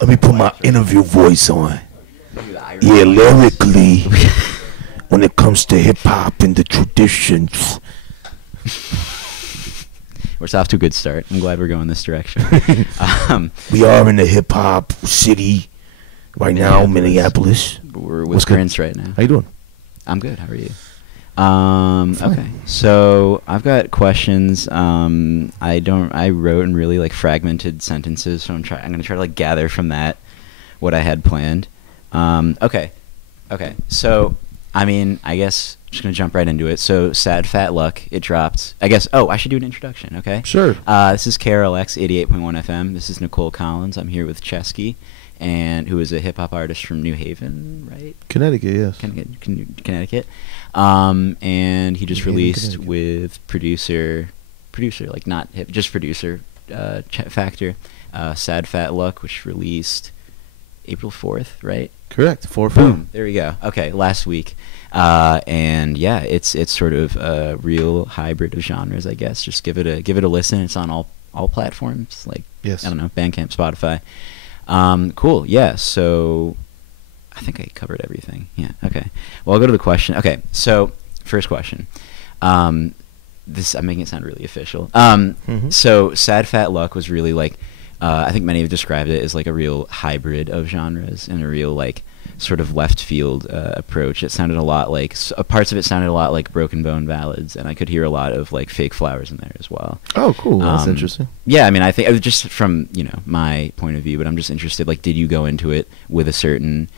Let me put my interview voice on. Yeah, lyrically, when it comes to hip hop and the traditions. We're off to a good start. I'm glad we're going this direction. We are in the hip hop city right now, Minneapolis. We're with Prince right now. How you doing? I'm good. How are you? Okay. So I've got questions. I wrote in really like fragmented sentences, so I'm gonna try to like gather from that what I had planned. Okay. So I mean, I guess I'm just gonna jump right into it. So Sad Fat Luck, it dropped. I guess. Oh, I should do an introduction. Okay. Sure. This is KRLX 88.1 FM. This is Nicole Collins. I'm here with Ceschi, and who is a hip hop artist from New Haven, right? Connecticut, yes. Connecticut. And he just released with producer, like not hip, just producer, Factor, Sad Fat Luck, which released April 4th, right? Correct. Boom. There we go. Okay, last week. And yeah, it's sort of a real hybrid of genres, I guess. Just give it a listen. It's on all platforms, like yes. I don't know, Bandcamp, Spotify. Cool. Yeah. So I think I covered everything. Yeah. Okay. Well, I'll go to the question. Okay. So first question. I'm making it sound really official. So Sad Fat Luck was really like, I think many have described it as like a real hybrid of genres and a real like sort of left field approach. It sounded a lot like parts of it sounded a lot like Broken Bone ballads, and I could hear a lot of like Fake Flowers in there as well. Oh, cool. That's interesting. Yeah, I mean, I think it was just from my point of view, but I'm just interested. Like, did you go into it with a certain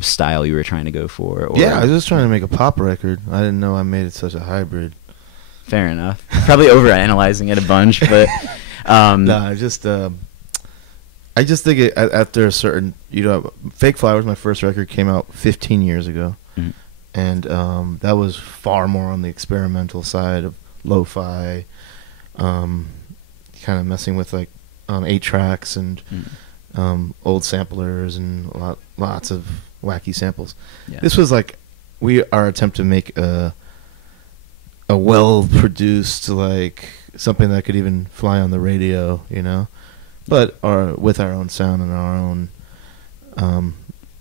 style you were trying to go for? Or yeah, I was just trying to make a pop record. I didn't know I made it such a hybrid. Fair enough. Probably overanalyzing it a bunch, but I just think after a certain, Fake Flowers, my first record, came out 15 years ago, and that was far more on the experimental side of lo-fi, kind of messing with like 8 tracks and old samplers and lots of wacky samples. Yeah. This was like our attempt to make a well-produced, like something that could even fly on the radio, but with our own sound and our own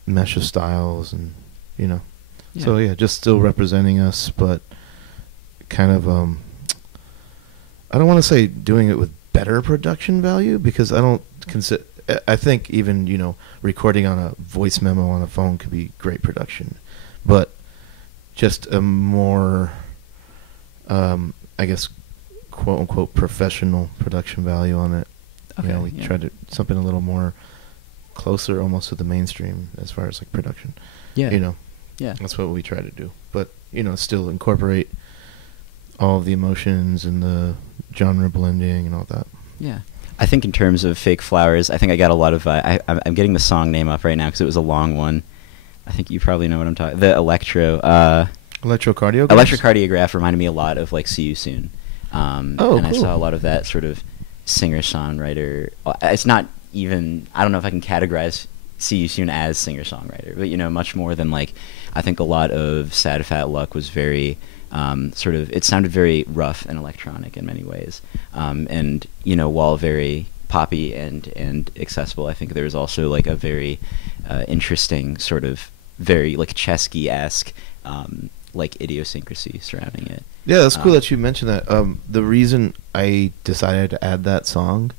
mesh of styles, and Yeah. So yeah, just still representing us, but kind of I don't want to say doing it with better production value, because I don't consider. I think even recording on a voice memo on a phone could be great production, but just a more I guess quote unquote professional production value on it. Okay, we tried to something a little more closer almost to the mainstream as far as like production. Yeah. That's what we try to do. But, still incorporate all of the emotions and the genre blending and all that. Yeah. I think in terms of Fake Flowers, I think I got a lot of I'm getting the song name up right now because it was a long one. I think you probably know what I'm talking. The Electrocardiograph? Electrocardiograph reminded me a lot of like See You Soon. And cool. I saw a lot of that sort of singer-songwriter. It's not even, I don't know if I can categorize See You Soon as singer-songwriter, but much more than like, I think a lot of Sad Fat Luck was very it sounded very rough and electronic in many ways. And while very poppy and accessible, I think there was also like a very interesting sort of very like Ceschi-esque like idiosyncrasy surrounding it. Yeah, that's cool that you mentioned that. The reason I decided to add that song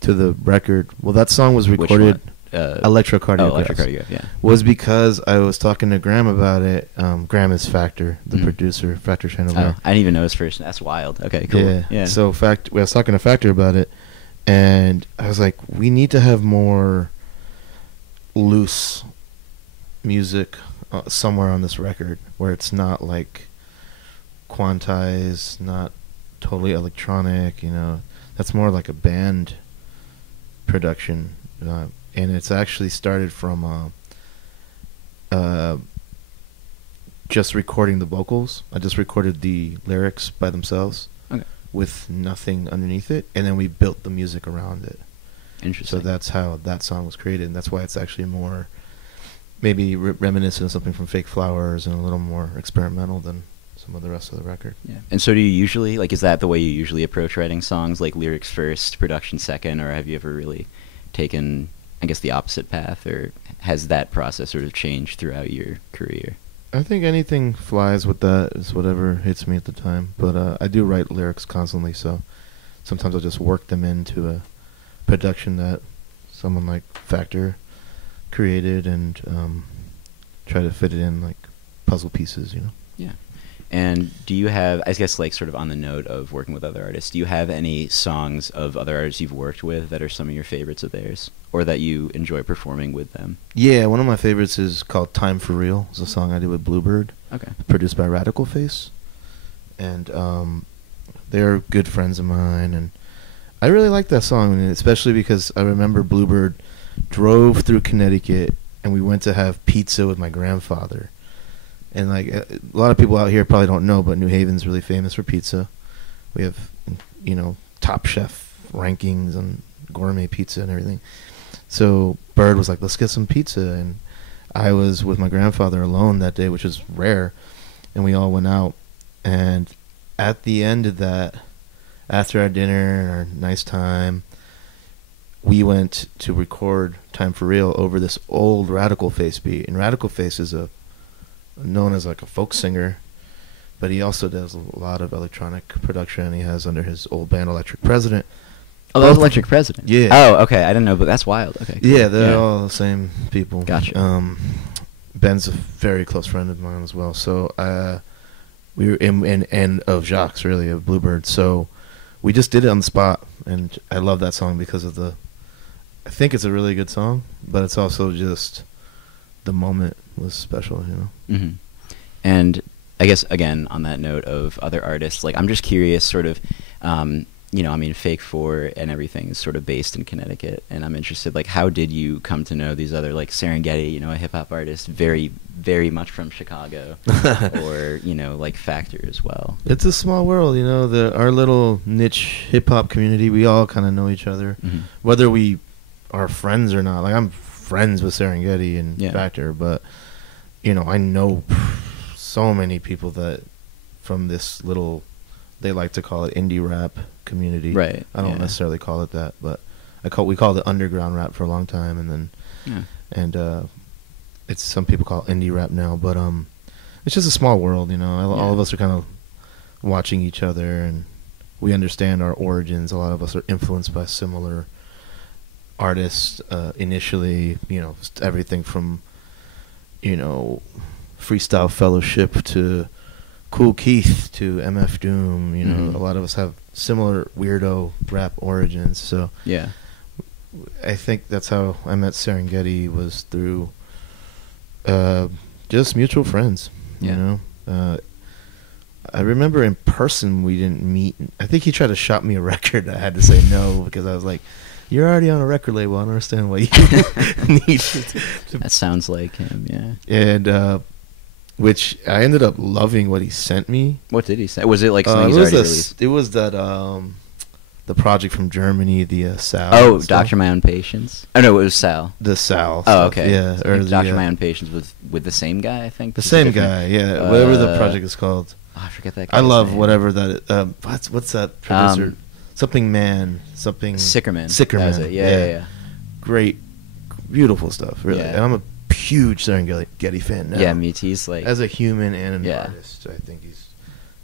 to the record, well, that song was recorded. Electrocardiograph. Yeah. Was because I was talking to Graham about it. Graham is Factor, the producer, Factor Chandelier. I didn't even know his first. That's wild. Okay, cool. Yeah. So I was talking to Factor about it, and I was like, we need to have more loose music somewhere on this record where it's not like quantized, not totally electronic. That's more like a band production. And it's actually started from just recording the vocals. I just recorded the lyrics by themselves with nothing underneath it, and then we built the music around it. Interesting. So that's how that song was created, and that's why it's actually more maybe reminiscent of something from Fake Flowers and a little more experimental than some of the rest of the record. Yeah. And so do you usually, is that the way you usually approach writing songs, like lyrics first, production second, or have you ever really taken I guess, the opposite path, or has that process sort of changed throughout your career? I think anything flies with that. Is whatever hits me at the time. But I do write lyrics constantly, so sometimes I'll just work them into a production that someone like Factor created and try to fit it in like puzzle pieces, you know. Yeah. And do you have, I guess, like sort of on the note of working with other artists, do you have any songs of other artists you've worked with that are some of your favorites of theirs, or that you enjoy performing with them? Yeah, one of my favorites is called Time for Real. It's a song I did with Bluebird. Okay. Produced by Radical Face. And they're good friends of mine, and I really like that song, especially because I remember Bluebird drove through Connecticut and we went to have pizza with my grandfather. And like a lot of people out here probably don't know, but New Haven's really famous for pizza. We have, you know, Top Chef rankings on gourmet pizza and everything. So Bird was like, let's get some pizza. And I was with my grandfather alone that day, which was rare. And we all went out. And at the end of that, after our dinner and our nice time, we went to record Time for Real over this old Radical Face beat. And Radical Face is known as like a folk singer, but he also does a lot of electronic production. He has under his old band Electric President. Oh, that was Electric President? Yeah. Oh, okay. I didn't know, but that's wild. Okay. Cool. Yeah, they're all the same people. Gotcha. Ben's a very close friend of mine as well. So we were in of Jacques, really, of Bluebird. So we just did it on the spot, and I love that song because of I think it's a really good song, but it's also just the moment was special, you know. Mm-hmm. And I guess, again, on that note of other artists, like, I'm just curious, sort of, you know, I mean, Fake Four and everything is sort of based in Connecticut, and I'm interested, like, how did you come to know these other, like, Serengeti, you know, a hip-hop artist, very, very much from Chicago, or, you know, like, Factor as well? It's a small world, you know, our little niche hip-hop community, we all kind of know each other, whether we are friends or not. Like, I'm friends with Serengeti and Factor, but you know, I know so many people that from this little, they like to call it indie rap community. Right. I don't necessarily call it that, but we called it underground rap for a long time, and then it's some people call it indie rap now, but it's just a small world, you know. All of us are kind of watching each other, and we understand our origins. A lot of us are influenced by similar artists initially, you know, everything from, you know, Freestyle Fellowship to Kool Keith to MF Doom, you know. A lot of us have similar weirdo rap origins, so yeah, I think that's how I met Serengeti, was through just mutual friends, you know. I remember in person we didn't meet. I think he tried to shop me a record. I had to say no because I was like, you're already on a record label. I don't understand why you need to. That sounds like him, yeah. And which I ended up loving what he sent me. What did he say? Was it like something he's already released? It was that the project from Germany, the Sal. Oh, Doctor My Own Patience. Oh no, it was Sal. The Sal. Oh, okay. Yeah, or Doctor My Own Patience with the same guy, I think. The same guy, yeah. Whatever the project is called. Oh, I forget that. Guy's I love name. whatever that. What's that producer? Something Sickerman. Sickerman. Yeah. Great, beautiful stuff, really. Yeah. And I'm a huge Serengeti fan now. Yeah, me too. He's like, as a human and an artist, I think he's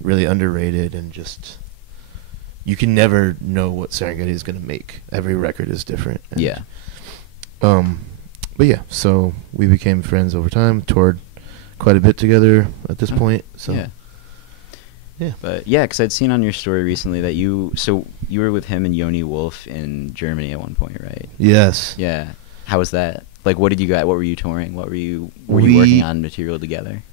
really underrated, and just you can never know what Serengeti is going to make. Every record is different. And, yeah. But yeah, so we became friends over time. Toured quite a bit together at this point. So. Yeah. Yeah, but yeah, because I'd seen on your story recently that you were with him and Yoni Wolf in Germany at one point, right? Yes. Yeah. How was that? Like, what did you guys? What were you touring? What were you working on material together?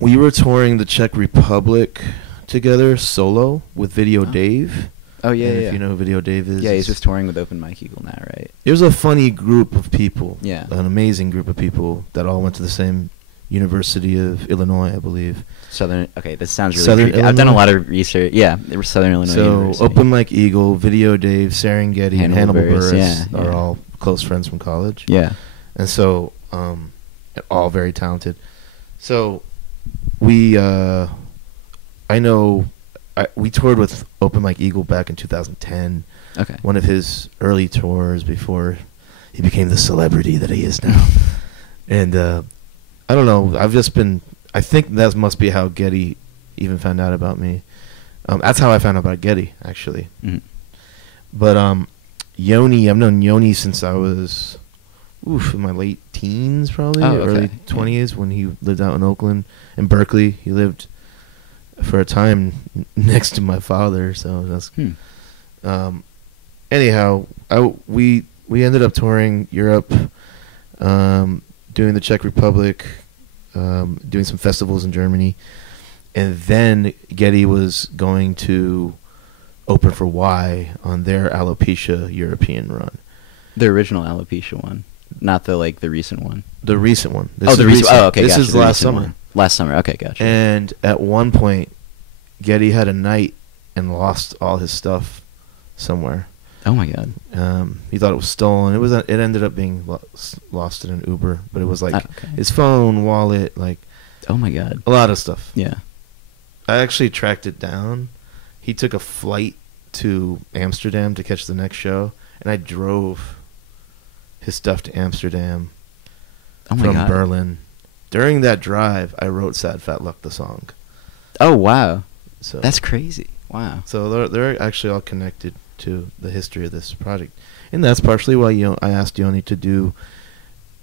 We were touring the Czech Republic together, solo with Video Dave. Oh yeah, If you know who Video Dave is. Yeah, he's just touring with Open Mike Eagle now, right? It was a funny group of people. Yeah. An amazing group of people that all went to the same University of Illinois, I believe. Okay, this sounds really Southern creepy. I've done a lot of research. Yeah, it was Southern Illinois University. So Open Mike Eagle, Video Dave, Serengeti, and Hannibal Buress yeah. are all close friends from college. Yeah. And so, all very talented. So, we toured with Open Mike Eagle back in 2010. Okay. One of his early tours before he became the celebrity that he is now. And I don't know. I think that must be how Getty even found out about me. That's how I found out about Getty, actually. Mm-hmm. But Yoni, I've known Yoni since I was in my late teens, probably, early 20s, when he lived out in Oakland. In Berkeley, he lived for a time next to my father. So that's. Anyhow, we ended up touring Europe, doing the Czech Republic, doing some festivals in Germany, and then Getty was going to open for Y on their Alopecia European run. The original Alopecia one, not the recent one. The recent one. The recent. Oh, okay. This gotcha. is last summer. One. Last summer. Okay, gotcha. And at one point, Getty had a night and lost all his stuff somewhere. Oh my God. He thought it was stolen. It ended up being lost in an Uber, but it was like his phone, wallet, like. Oh my God. A lot of stuff. Yeah. I actually tracked it down. He took a flight to Amsterdam to catch the next show, and I drove his stuff to Amsterdam from Berlin. During that drive, I wrote "Sad Fat Luck" the song. Oh wow. So that's crazy. Wow. So they're actually all connected to the history of this project, and that's partially why I asked Yoni to do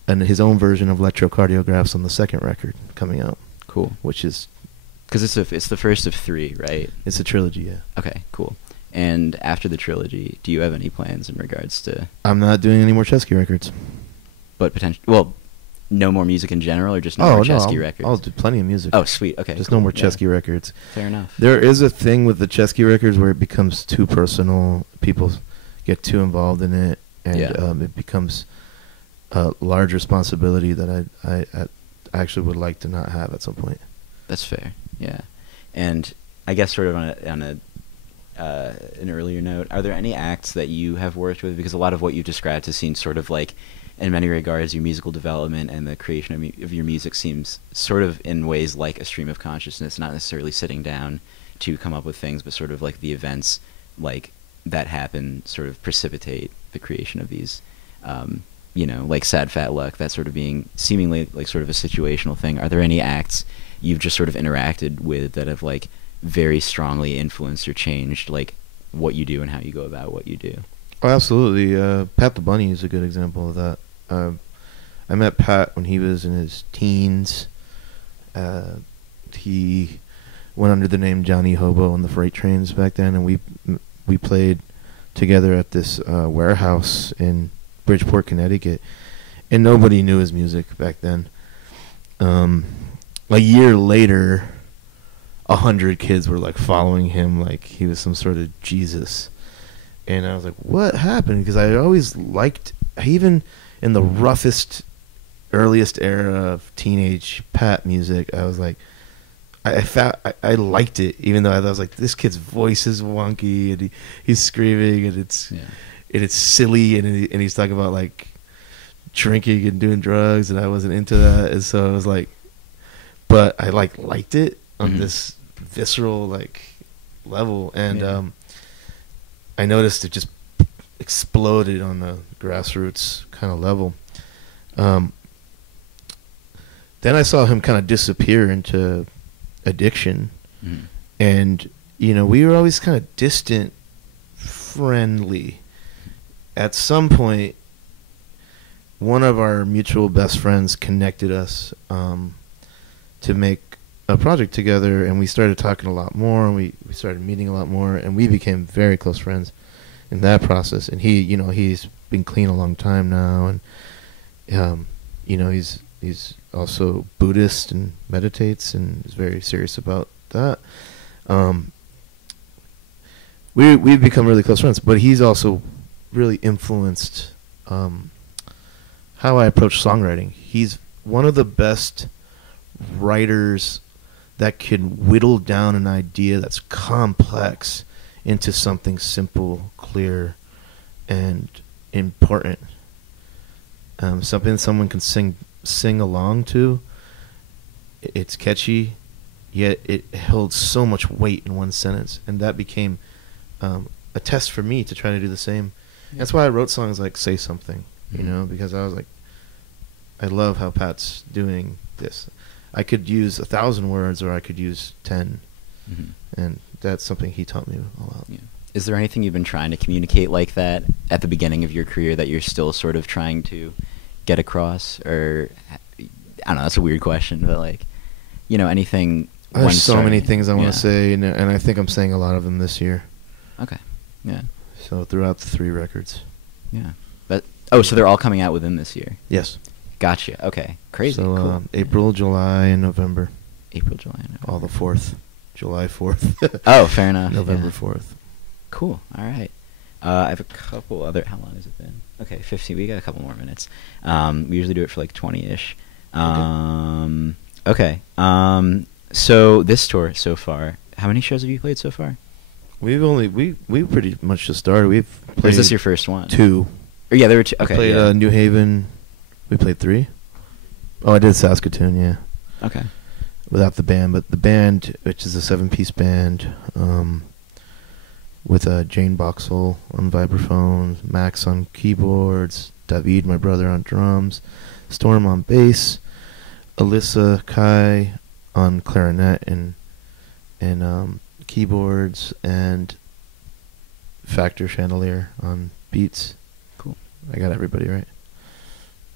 his own version of Electrocardiographs on the second record coming out. Cool. Which is because it's the first of 3, right? It's a trilogy, yeah. Okay, cool. And after the trilogy, do you have any plans in regards to? I'm not doing any more Ceschi records. But no more music in general, or just no more Ceschi records? I'll do plenty of music. Oh, sweet. Okay. Just no more Ceschi records. Fair enough. There is a thing with the Ceschi records where it becomes too personal. People get too involved in it, and it becomes a large responsibility that I actually would like to not have at some point. That's fair. Yeah. And I guess sort of on an earlier note, are there any acts that you have worked with? Because a lot of what you described has seemed sort of like, in many regards, your musical development and the creation of your music seems sort of in ways like a stream of consciousness, not necessarily sitting down to come up with things, but sort of like the events like that happen sort of precipitate the creation of these, like Sad Fat Luck, that sort of being seemingly like sort of a situational thing. Are there any acts you've just sort of interacted with that have like very strongly influenced or changed like what you do and how you go about what you do? Oh, absolutely. Pat the Bunny is a good example of that. I met Pat when he was in his teens. He went under the name Johnny Hobo on the freight trains back then, and we played together at this warehouse in Bridgeport, Connecticut, and nobody knew his music back then. A year later, 100 kids were like following him like he was some sort of Jesus. And I was like, what happened? Because I always liked, even in the roughest, earliest era of teenage Pat music, I was like, I liked it, even though I was like, this kid's voice is wonky, and he's screaming, and it's silly, and he's talking about like drinking and doing drugs, and I wasn't into that, and so I was like, but I liked it on this visceral like level, and I noticed it just exploded on the grassroots kind of level. Then I saw him kind of disappear into addiction, and we were always kind of distant, friendly. At some point, one of our mutual best friends connected us to make a project together, and we started talking a lot more, and we started meeting a lot more, and we became very close friends in that process. And he's been clean a long time now, and he's also Buddhist and meditates and is very serious about that. We've become really close friends, but he's also really influenced how I approach songwriting. He's one of the best writers that can whittle down an idea that's complex into something simple, clear, and important. Something someone can sing along to. It's catchy, yet it holds so much weight in one sentence, and that became a test for me to try to do the same. That's why I wrote songs like "Say Something," you know, because I was like, I love how Pat's doing this. I could use 1,000 words, or I could use 10, and that's something he taught me a lot. Yeah. Is there anything you've been trying to communicate like that at the beginning of your career that you're still sort of trying to get across? Or, I don't know, that's a weird question, but like, you know, anything. There's so many things I want to say, and I think I'm saying a lot of them this year. Okay. Yeah. So throughout the 3 records. Yeah. So they're all coming out within this year? Yes. Gotcha. Okay. Crazy. So cool. April, July, and November. April, July, and November. All the 4th. July 4th. Oh, fair enough. November 4th. Cool. All right. I have a couple other. How long has it been? Okay, 15. We got a couple more minutes. We usually do it for like 20-ish. Okay. So this tour so far, how many shows have you played so far? We pretty much just started. We've played. Is this your first one? 2. Or yeah, there were 2. Okay. We played New Haven. We played 3. Oh, I did Saskatoon. Yeah. Okay. Without the band, but the band, which is a 7-piece band, with Jane Boxall on vibraphone, Max on keyboards, David, my brother, on drums, Storm on bass, Alyssa Kai on clarinet and keyboards, and Factor Chandelier on beats. Cool. I got everybody right.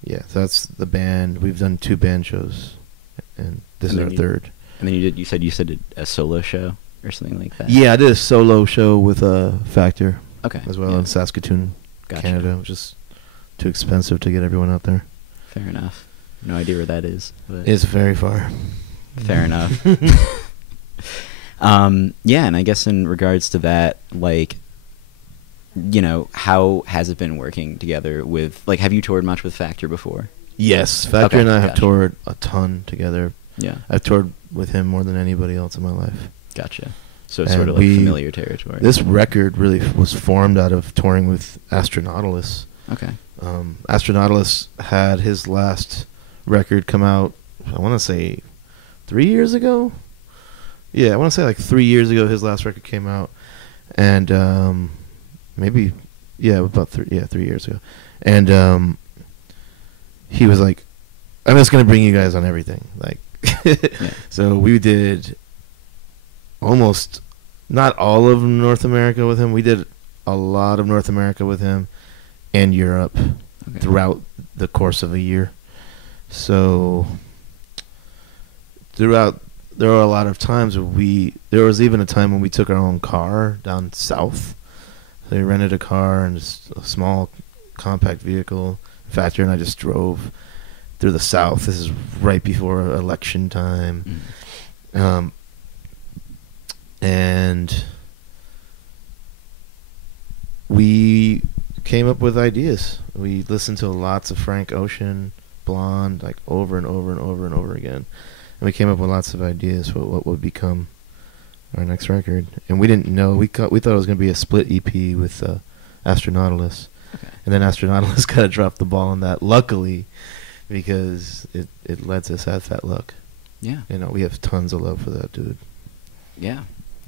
Yeah, so that's the band. We've done 2 band shows, and this is our 3rd. And then you said a solo show or something like that. Yeah, I did a solo show with Factor. Okay. As well in Saskatoon, Canada, which is too expensive to get everyone out there. Fair enough. No idea where that is. But it's very far. Fair enough. Yeah, and I guess in regards to that, like, you know, how has it been working together with, like, have you toured much with Factor before? Yes, Factor and I have toured a ton together. Yeah. I've toured with him more than anybody else in my life. Gotcha. So it's sort of like familiar territory. This record really was formed out of touring with Astronautilus. Okay. Astronautilus had his last record come out, I want to say 3 years ago? Yeah, I want to say like 3 years ago his last record came out. And maybe, yeah, about 3 years ago. And he was like, I'm just going to bring you guys on everything. Like, So we did almost, not all of North America with him. We did a lot of North America with him and Europe throughout the course of a year. So there were a lot of times where there was even a time when we took our own car down south. So we rented a car and just a small compact vehicle. Factor and I just drove through the south. This is right before election time. And we came up with ideas. We listened to lots of Frank Ocean, Blonde, like over and over and over and over again. And we came up with lots of ideas for what would become our next record. And we didn't know. We thought it was going to be a split EP with Astronautilus. Okay. And then Astronautilus kind of dropped the ball on that, luckily, because it lets us have that luck. Yeah. You know, we have tons of love for that dude. Yeah.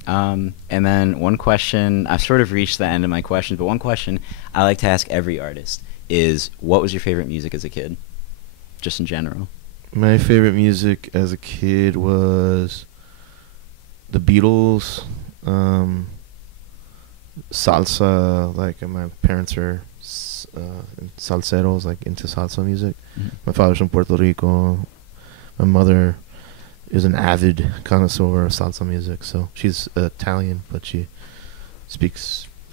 And then one question, I've sort of reached the end of my questions, but one question I like to ask every artist is, what was your favorite music as a kid? Just in general. My favorite music as a kid was the Beatles, salsa, like my parents are salseros, like into salsa music. Mm-hmm. My father's from Puerto Rico. My mother is an avid connoisseur of salsa music, so she's Italian, but she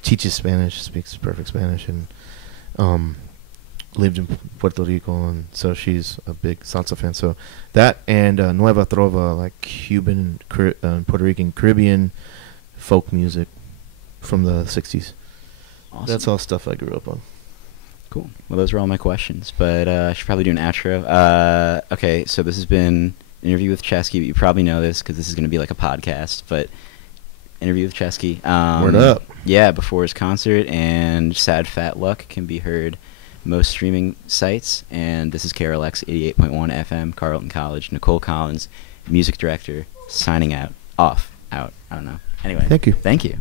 teaches Spanish, speaks perfect Spanish, and lived in Puerto Rico, and so she's a big salsa fan. So that and Nueva Trova, like Cuban, Puerto Rican, Caribbean folk music from the 60s. Awesome. That's all stuff I grew up on. Cool. Well, those are all my questions, but I should probably do an outro. Okay, so this has been an interview with Ceschi, but you probably know this because this is going to be like a podcast, but interview with Ceschi. Word up. Yeah, before his concert, and Sad Fat Luck can be heard most streaming sites, and this is KRLX 88.1 FM, Carleton College. Nicole Collins, music director, signing out. I don't know. Anyway. Thank you. Thank you.